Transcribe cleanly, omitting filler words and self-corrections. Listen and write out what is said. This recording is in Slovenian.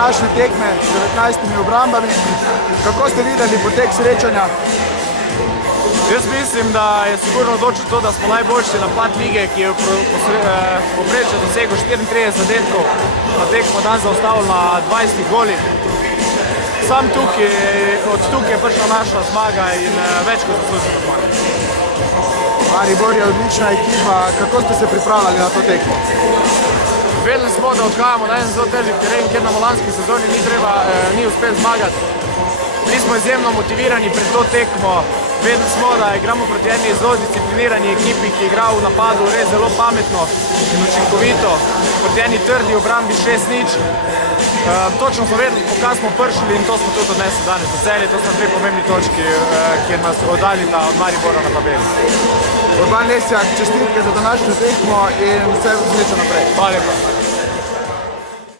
današnje tekme s 19 obrambami. Kako ste videli potek srečanja? Jaz mislim, da je sigurno odločilo to, da smo najboljši napad lige, ki je povprečju dosegel 34 zadetkov, na tekmo dan zaostal na 20 goli. Sam od tukaj je prišla naša zmaga in več kot zaslužena zmaga. Maribor je odlična ekipa. Kako ste se pripravljali na to tekmo? Vedeli smo, da odhajamo na en zelo težek teren, kjer nam v lanski sezoni ni uspel zmagati. Bili smo izjemno motivirani pred to tekmo. Vedeli smo, da igramo proti eni zelo disciplinirani ekipi, ki igra v napadu res zelo pametno in učinkovito. Proti eni trdi obrambi 6-0. Točno smo vedeli, pokaj smo pršili in to smo tudi odnesli danes v Celje. To so dve pomembni točki, kjer nas oddaljita od Maribora na tabeli. Urban Lesjak, čestitke za današnjo tekmo in vse sreče naprej. Hvala lepa.